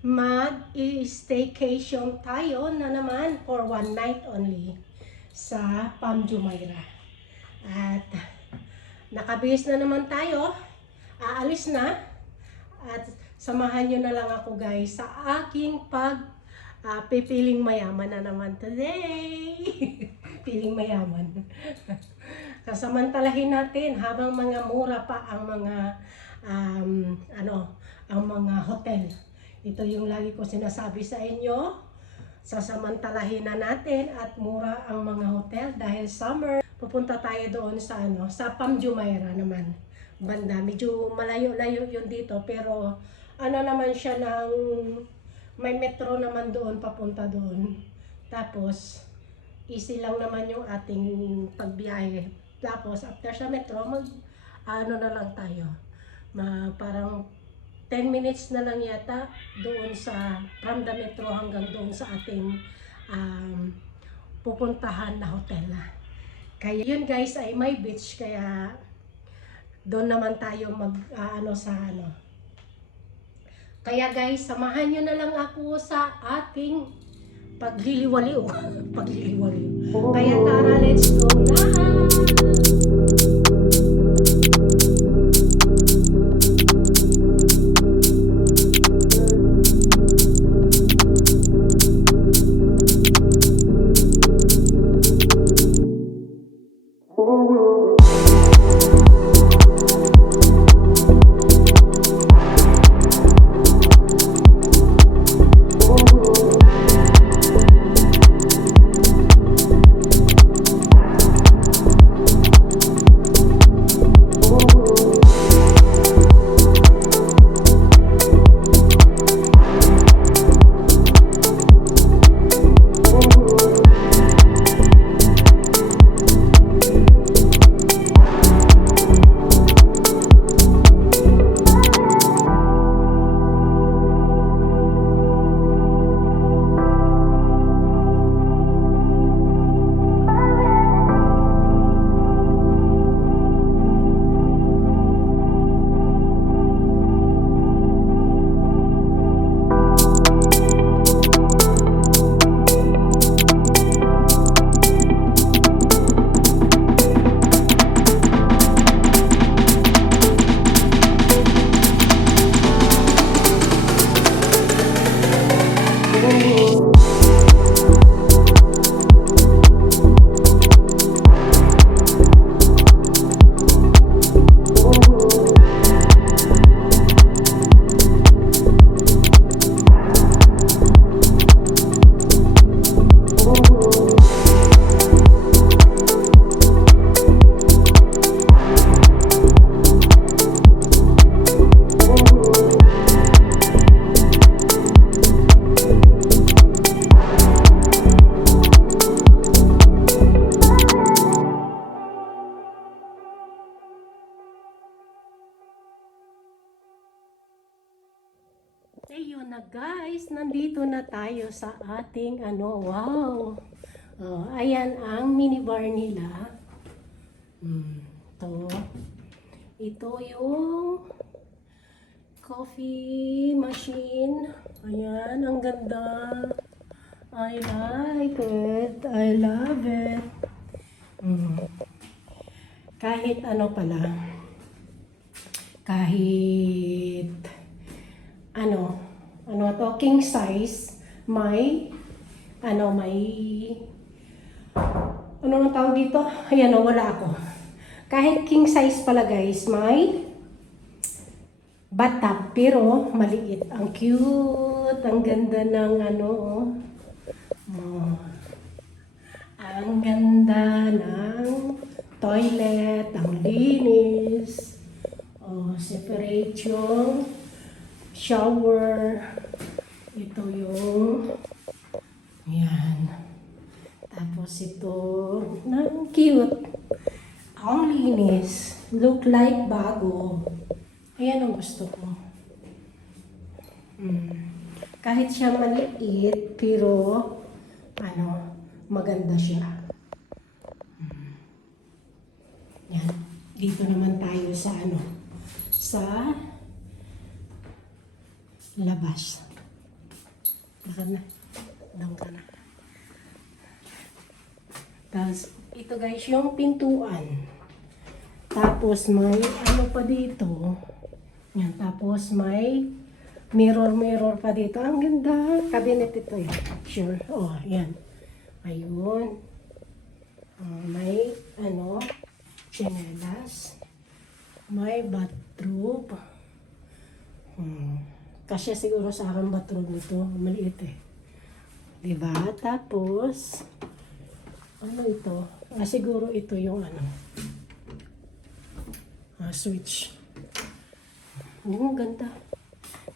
mag-staycation tayo na naman for one night only sa Palm Jumeirah. At nakabihis na naman tayo, aalis na, at samahan nyo na lang ako guys sa aking pipiling mayaman na naman today. Piling mayaman. Sasamantalahin natin habang mga mura pa ang mga ang mga hotel. Ito yung lagi ko sinasabi sa inyo. Sasamantalahin na natin at mura ang mga hotel dahil summer. Pupunta tayo doon sa sa Palm Jumeirah naman. Banda, medyo malayo-layo yun dito pero naman siya ng may metro naman doon papunta doon. Tapos easy lang naman yung ating pagbiyahe. Tapos after sa metro na lang tayo. Parang 10 minutes na lang yata doon from the metro hanggang doon sa ating pupuntahan na hotel. Kaya yun guys ay may beach, kaya doon naman tayo Kaya guys, samahan nyo na lang ako sa ating pagliliwaliw. Pagliliwaliw. Kaya tara, let's go na! Ayun na guys, nandito na tayo sa ating wow. Ayan ang minibar nila. Ito yung coffee machine. Ayan, ang ganda. I like it. I love it. Kahit kahit king size, may nang tawag dito? Ayan wala ako. Kahit king size pala guys, may bathtub pero maliit. Ang cute, ang ganda ng ang ganda ng toilet, ang linis. Separate yung shower. Ito yung yan. Tapos ito cute. Ang linis. Look like bago. Ayan ang gusto ko. Kahit siya maliit pero maganda siya. Yan. Dito naman tayo sa sa labas. Baka na. Doon ka na. Tapos, ito guys, yung pintuan. Tapos, may ano pa dito. Yan, tapos may mirror pa dito. Ang ganda. Cabinet ito eh. Sure. Oh, yan. Ayun. May, ano, chinelas. May bathrobe. Kasi siguro sa akin bathrobe nito. Maliit eh. Diba? Tapos, ano ito? Siguro ito yung ano. Switch. Ang ganda.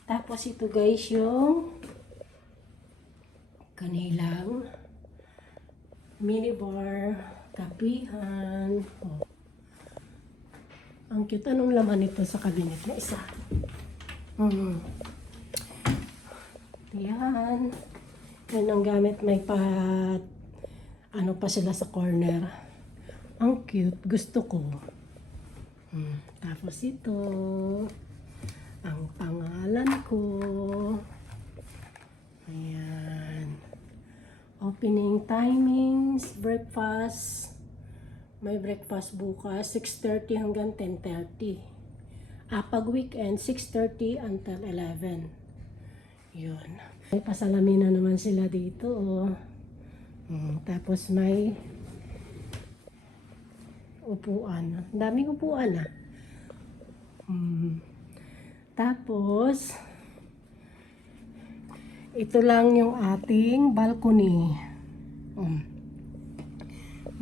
Tapos ito guys yung kanilang minibar, kapihan. Oh. Ang cute. Anong laman nito sa cabinet na isa? Yan. Yan ang gamit. May ano pa sila sa corner. Ang cute. Gusto ko. Tapos ito. Ang pangalan ko. Ayan. Opening timings. Breakfast. May breakfast bukas. 6:30 hanggang 10:30. Pag weekend, 6:30 until 11. Yun. May pasalamin na naman sila dito. Tapos may upuan. Ang daming upuan ah. Tapos, ito lang yung ating balcony.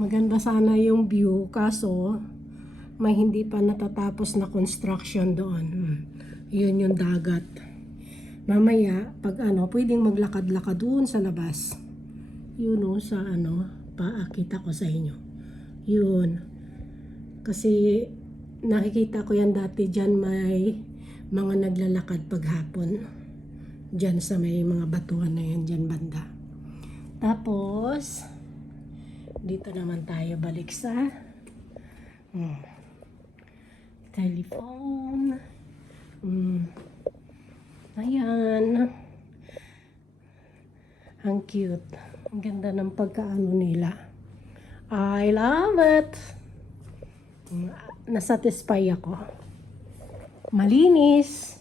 Maganda sana yung view, kaso may hindi pa natatapos na construction doon. Yun yung dagat. Mamaya, pag ano, pwedeng maglakad-lakad doon sa labas. Yun o, sa ano, paakita ko sa inyo. Yun. Kasi nakikita ko yan dati dyan, may mga naglalakad paghapon. Dyan sa may mga batuhan na yan, dyan banda. Tapos, dito naman tayo balik sa telephone. Ayan. Ang cute. Ang ganda ng pagkaano nila. I love it. Nasatisfy ako. Malinis.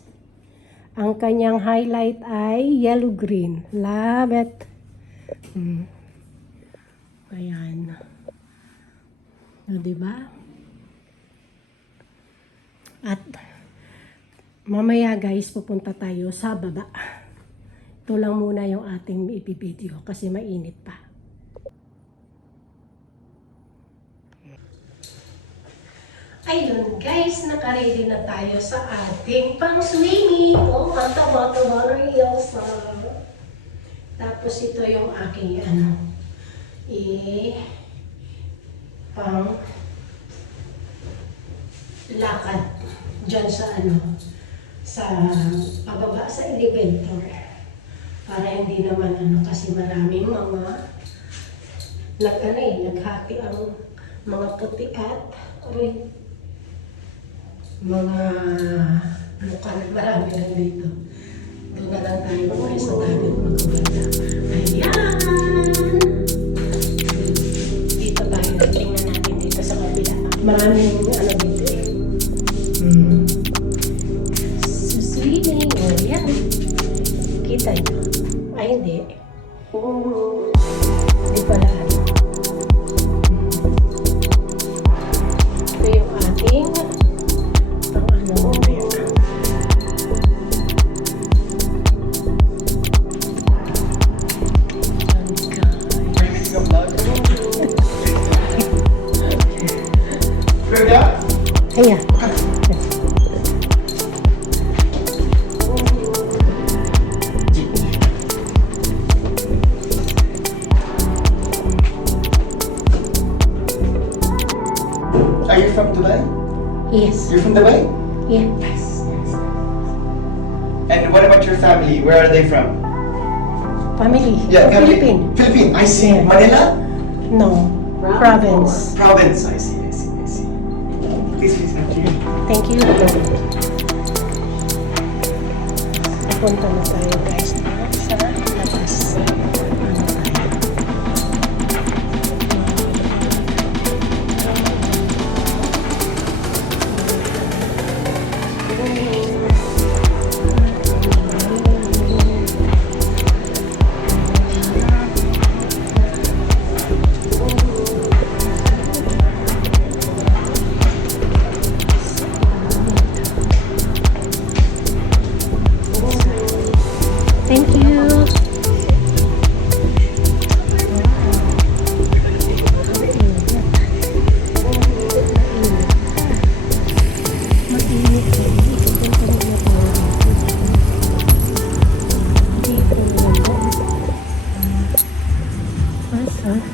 Ang kanyang highlight ay yellow-green. Love it. Ayan. Diba? At mamaya guys, pupunta tayo sa baba. Ito lang muna yung ating ipipideo kasi mainit pa. Ayun guys, nakaready na tayo sa ating pang-swimming. Oh, ang taba-taba ng Elsa. Tapos ito yung aking pang lakad dyan sa sa pababa sa elevator. Para hindi naman kasi maraming mga naghati ang mga puti at mga lukan, marami lang dito. Doon na lang tayo mga sa dagat magaganda. Ayan! Dito tayo, tingnan natin dito sa kabila. Maraming dito eh. Swimming, yan. Kita nyo? Ay, hindi. Hindi pala. Ito yung ating ayan. Are you from Dubai? Yes. You're from Dubai? Yes. And what about your family? Where are they from? Family. Yeah, Philippine. Philippine. I see. Yeah. Manila? No. Province. Province. I see. Please, thank you. Thank you. Punta na tayo guys. sa labas. Ano tayo? Thank you.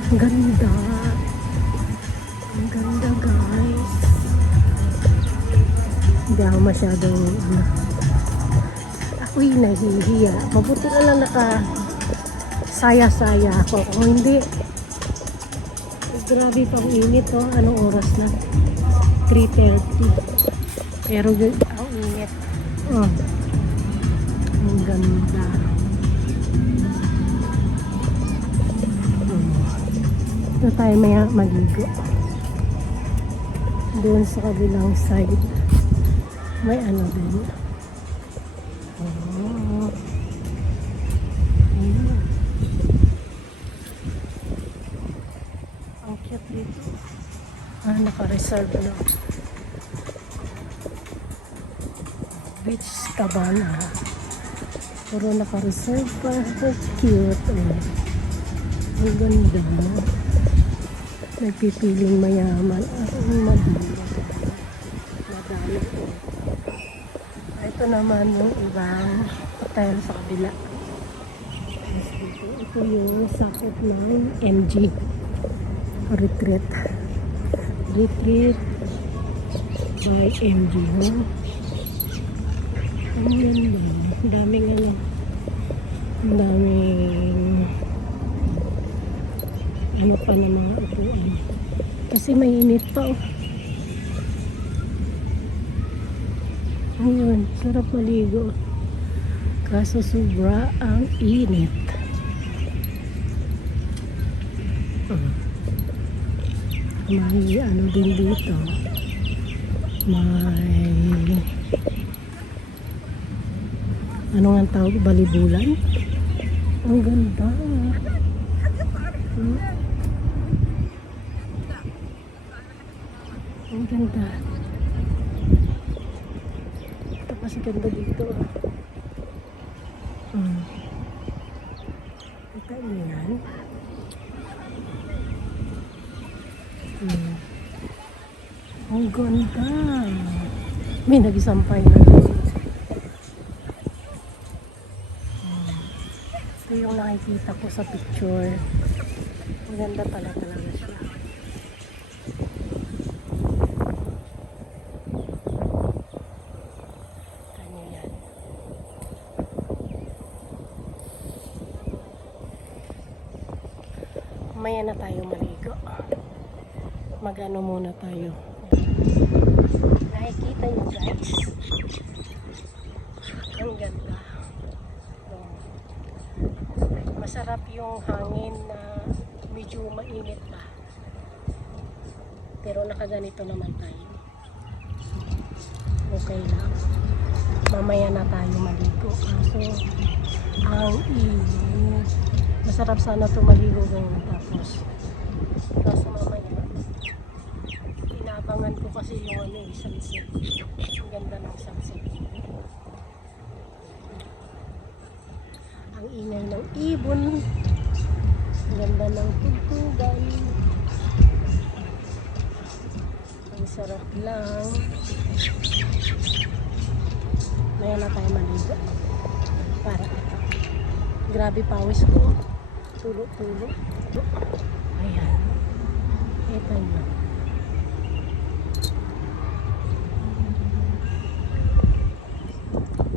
Ang ganda. Ang ganda, guys. Hindi ako masyadong ako'y nahihiya. Mabuti na lang saya-saya ako. Kung hindi, grabe pang init, oh. Anong oras na? 3:30. Pero ang init. Oh. Ang ganda. Ito tayo maya maligo. Doon sa kabilang side. May ano din. Oh. Ayan. Ang cute dito. Naka-reserve na. Beach Cabana. Puro naka-reserve pa. So cute. Ang ganda. Nagpipiling mayaman. Ang madami. Madami. Ito naman yung ibang hotel sa kabila. Ito yung sakop ng MG Retreat by MG, no? Ang ganda. Ang daming ano, ang daming ano pa na mga upuan kasi mainit pa, oh. Ayun, sarap maligo kaso sobra ang init. May ano din dito, may ano nga tawag, balibulan. Ang ganda. Ang ganda. Ito kasi ganda dito. Kita niyo yan. Ang ganda. May nagisampay na doon. Ito yung nakikita ko sa picture. Ang ganda pala talaga siya. Mamaya na tayo maligo. Mag-ano muna tayo. Nakikita nyo, guys. Ang ganda. Masarap yung hangin na medyo mainit pa. Pero nakaganito naman tayo. Okay lang. Mamaya na tayo maligo. Kaso ang init. Masarap sana tumaligo ganyan tapos. Kaso mamaya inabangan ko kasi yung ano, sunset. Ang ganda ng sunset. Ang ingay ng ibon. Ang ganda ng tugtugan. Ang sarap lang. Maya na tayo maligo. Para grabe pawis ko. Tulo-tulo. Ayan. Ito nyo.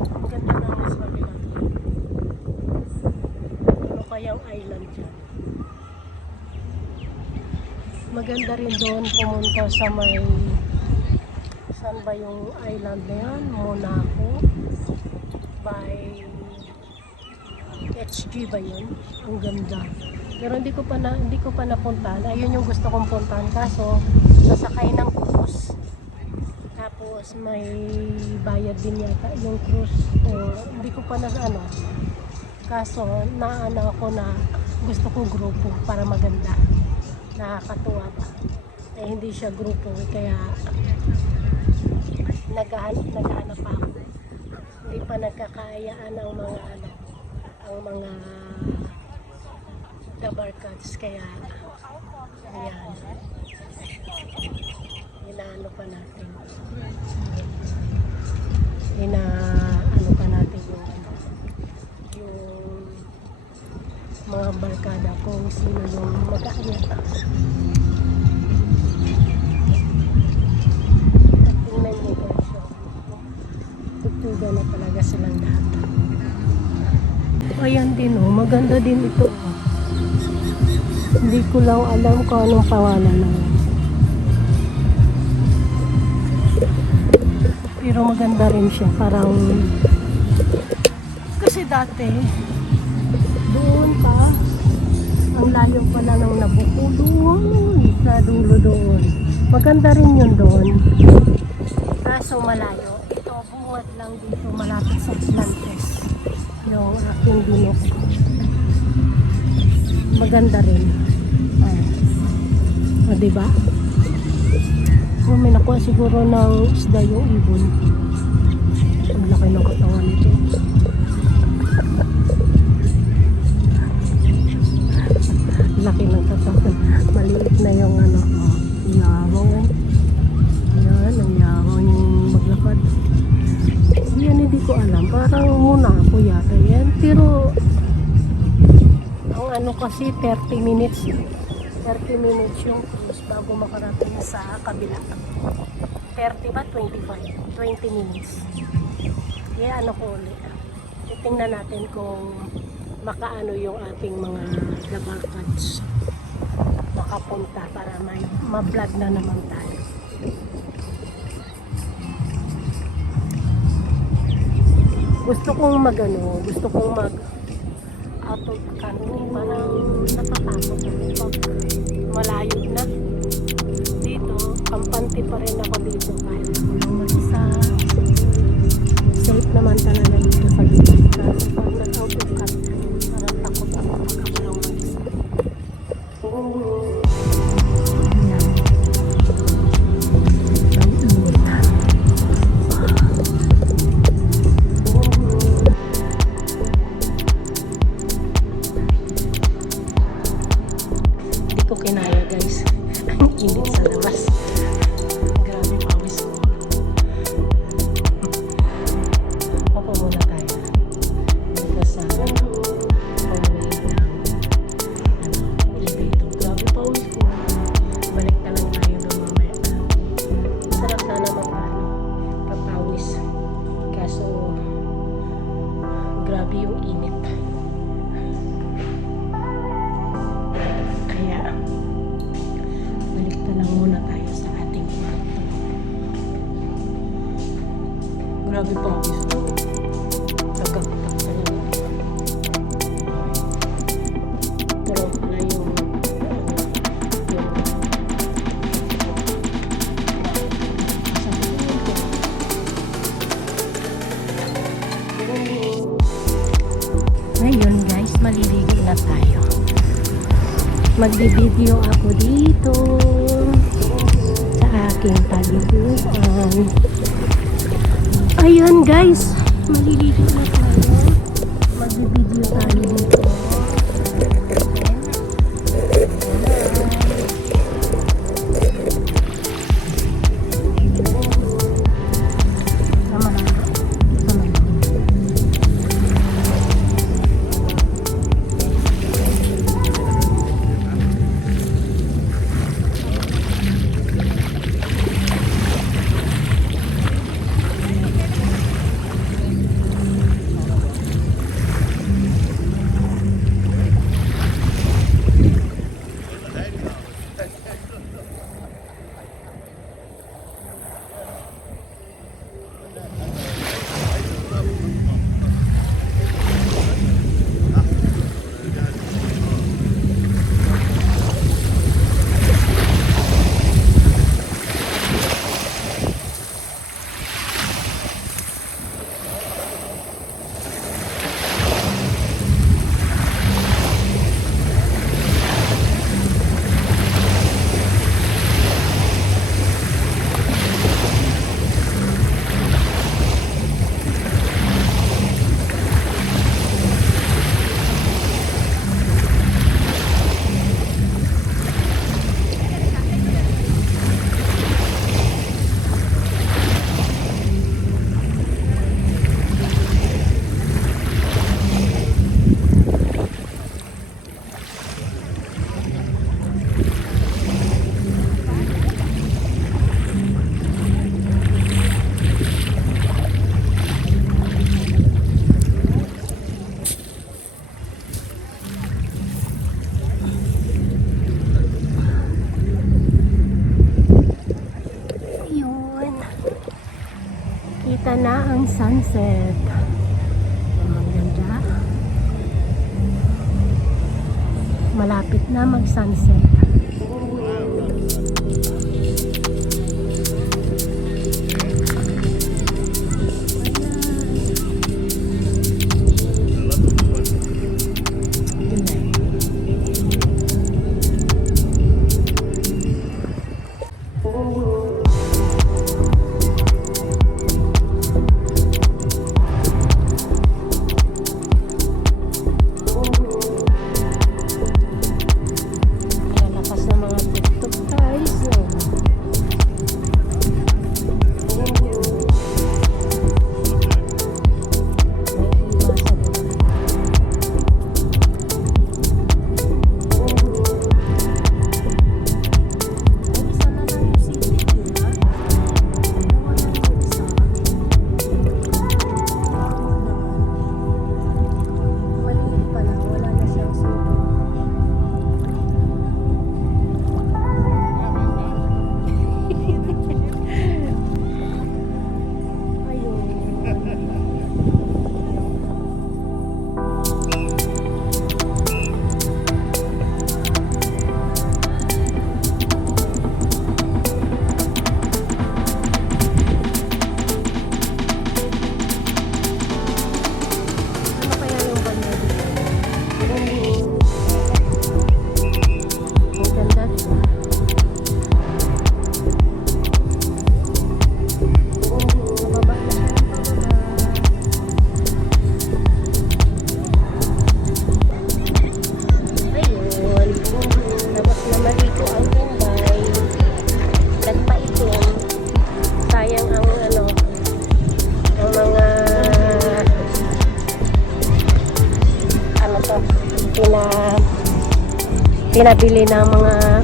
Ang ganda ng Las Marinas. Ano kayang island dyan? Maganda rin doon pumunta sa may saan ba yung island na yan? Monaco by HG ba yun? Ang ganda. Pero hindi ko pa napuntahan. Ayun yung gusto kong puntahan, kaso sasakay ng cruise. Tapos may bayad din yata yung cruise, o hindi ko pa na ano. Kaso naano ako na gusto kong grupo para maganda. Nakakatuwa ba? Eh hindi siya grupo, kaya naghahanap pa ako. Hindi pa nagkakaayaan ang mga the barcads, kaya ayan, inaano pa natin yung mga barkada kung sino yung mag-aayat. Tingnan nyo guys, tugtugan na talaga silang lahat. Ayan din oh, maganda din ito oh. Hindi ko lang alam kung anong pangalan na. Pero maganda rin siya, parang kasi dati doon pa ang layo pala ng Nabucco doon sa dulo doon. Maganda rin yun doon, kaso malayo. Ito bungad lang dito malapit sa Atlantis yung aking binok. Maganda rin. O diba? So, may nakuha siguro ng isda yung ibon. Ang laki ng katawan nito. Laki ng katawan. Maliit na yung ano. Yabang eh. Yan, ang yabang yung maglakad. Yan, hindi ko alam. Parang muna ako yata yan. Pero ang ano kasi 30 minutes yung cruise bago makarating sa kabila. 30 ba? 25? 20 minutes. Kaya ano ko ulit. Titingnan natin kung makaano yung ating mga labarkads. Makapunta para may ma-vlog na naman tayo. Gusto kong mag out of country, parang natatakot ako pag malayo na. Dito, kampante pa rin ako dito kahit ako lang mag-isa. Safe naman talaga dito sa Dubai. Kasi pag nag-out of country, parang takot ako pag ako lang mag-isa. Ayan. Ang init. Ko kinaya guys, ang init sa labas. Grabe pawis ko. Opo muna tayo dito sa hallway ng elevator. Grabe pawis ko. Balik na lang tayo doon mamaya. Sarap sana magpapawis, kaso grabe yung init. Balik na lang muna tayo sa ating kwarto. Grabe pa ako gusto. Tagagtak talaga. Pero pala yung ngayon guys, maliligo na tayo. Magbi-video ako dito sa aking paliguan. Ayan guys, maliligo na tayo. Magbi-video tayo dito. na ang sunset. Ang ganda. Malapit na mag-sunset. Lakas ng mga tuk-tuk guys.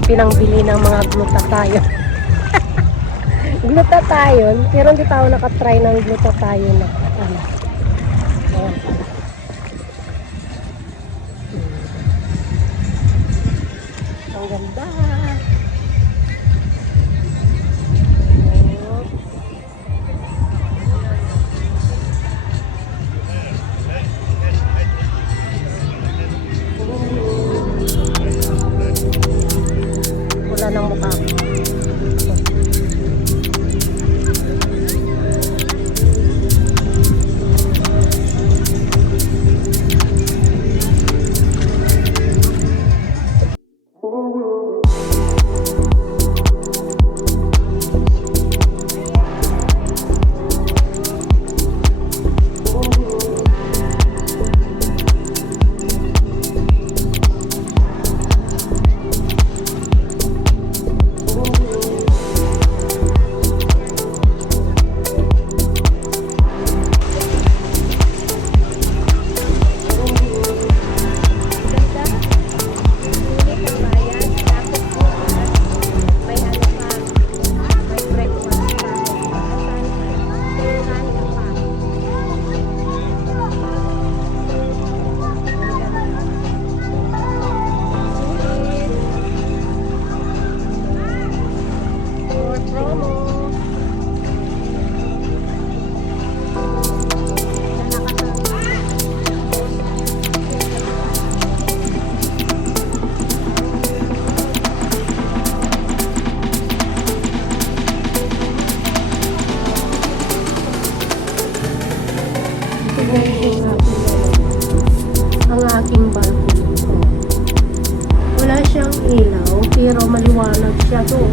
Pinangbili ng mga glutathione. Glutathione, pero hindi tayo nakatry ng glutathione na ano. Ayan pala. Ang ganda. Wala ng mukha. Ang aking balcony. Wala siyang ilaw, pero maliwanag siya doon.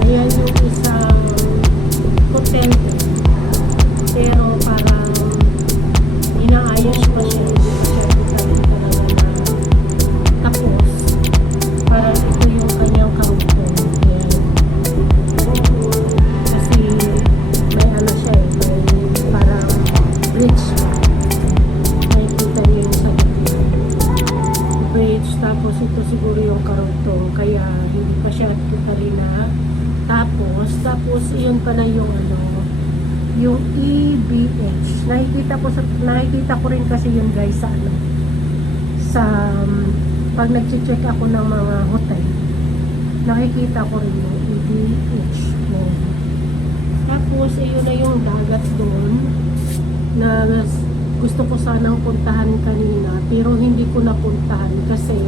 Ayan yung isang hotel. Pero parang inaayos pa siya. Hindi pa siya talaga na tapos. Parang ito yung kanyang karugtong. Kasi may ano siya eh. May parang bridge. Nakikita niyo yung sa bridge. Tapos ito siguro yung karugtong. Kaya hindi pa siya totally na tapos yun pala yung ano, yung EBH. Nakikita ko rin kasi yun guys sa ano, sa pag nag-check ako ng mga hotel, nakikita ko rin yung EBH. Tapos, ayun na yung dagat doon na gusto ko sanang puntahan kanina pero hindi ko napuntahan kasi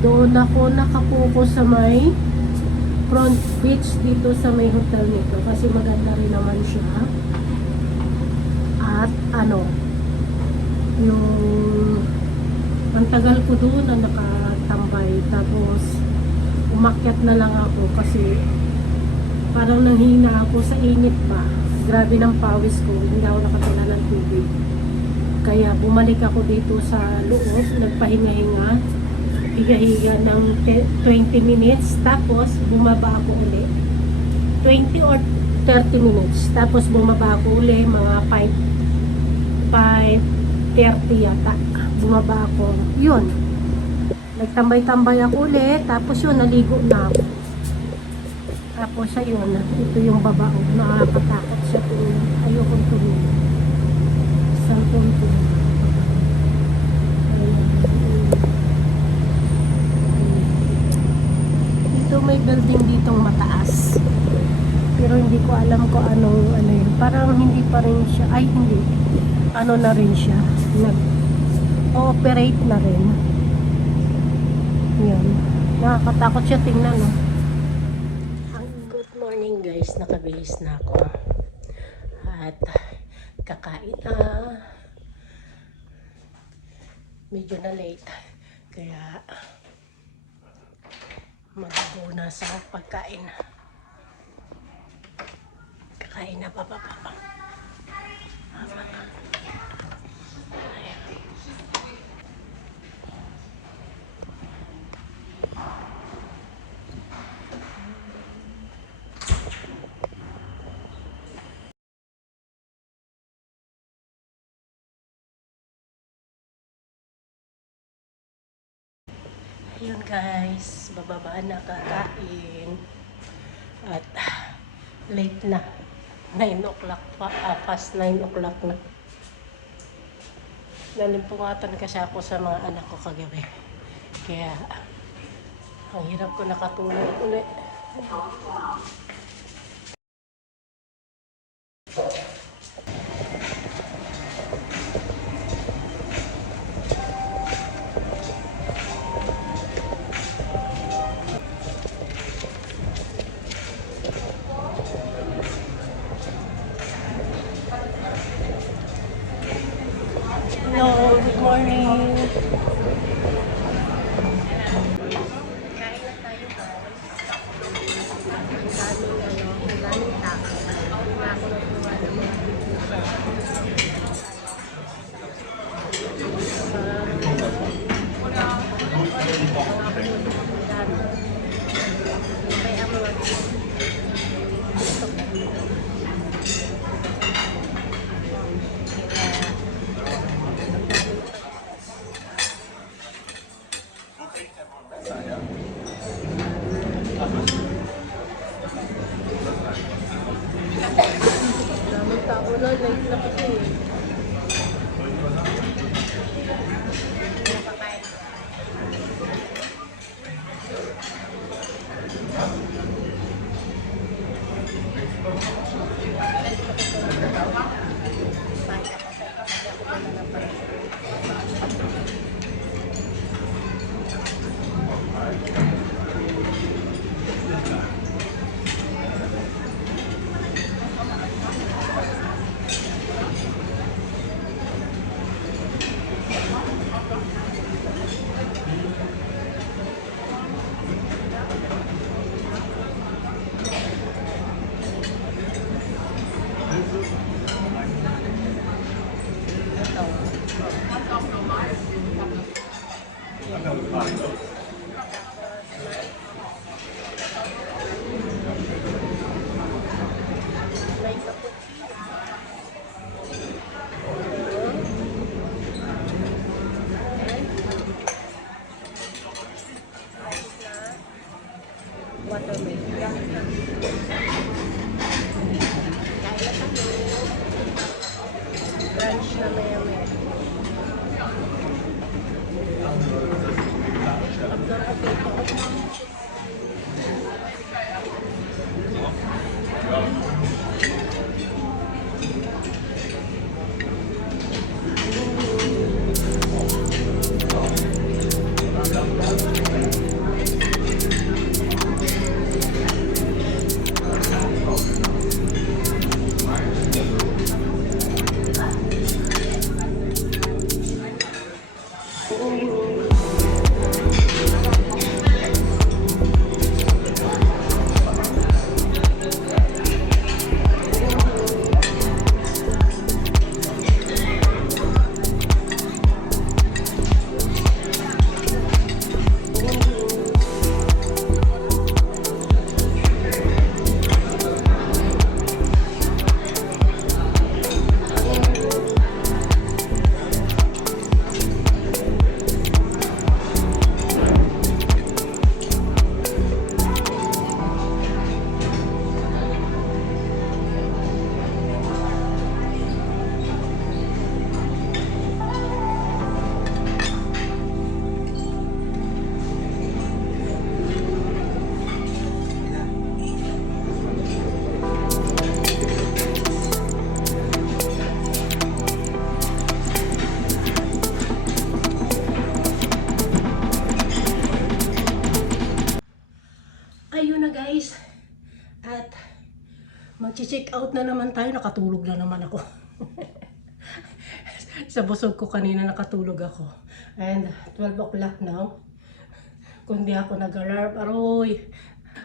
doon ako nakapuko sa may front beach dito sa may hotel nito kasi maganda rin naman siya. At ano, yung ang tagal ko doon na nakatambay tapos umakyat na lang ako kasi parang nanghina ako sa init ba. Grabe ng pawis ko, hindi ako nakatala ng tubig. Kaya bumalik ako dito sa loob, nagpahinga-hinga, higa-higa ng 20 minutes, tapos bumaba ako uli. 20 or 30 minutes, tapos bumaba ako uli, mga 5:30 yata. Bumaba ako, yun. Nagtambay-tambay ako uli, tapos yun, naligo na ako. Tapos ayun, ito yung babao, nakakatakot siya tumingin. Ayokong tumingin. Isang punto. Dito may building ditong mataas. Pero hindi ko alam kung anong ano yun. Parang hindi pa rin siya, ay hindi. Ano na rin siya. Nag-ooperate na rin. Yan. Nakakatakot siya tingnan, no? Good morning guys, nakabihis na ako at kakain na, medyo na late kaya magbuo na sa pagkain. Kakain na pa. Ayun guys, bababa na kakain at late na, 9 o'clock pa, past 9 o'clock na. Nalimpungatan kasi ako sa mga anak ko kagabi kaya ang hirap ko nakatulog ulit. Hello, good morning. Kain na tayo guys. Ang daming tao. Hindi na ako natuwa ng mga video. Kaya mga daming tao na, late na kasi. Brunch na maya-maya. Mag-check out na naman tayo. Nakatulog na naman ako. Sa busog ko kanina nakatulog ako. And 12 o'clock now. Kundi ako nag-alarm. Aroy!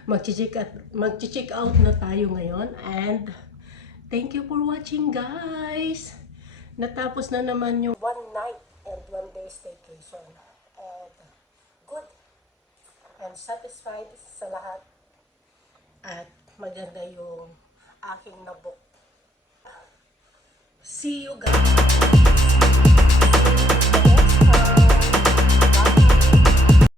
Mag-check out na tayo ngayon. And thank you for watching, guys! Natapos na naman yung 1 night and 1 day staycation. And good. I'm satisfied sa lahat. At maganda yung aking nabook. See you guys!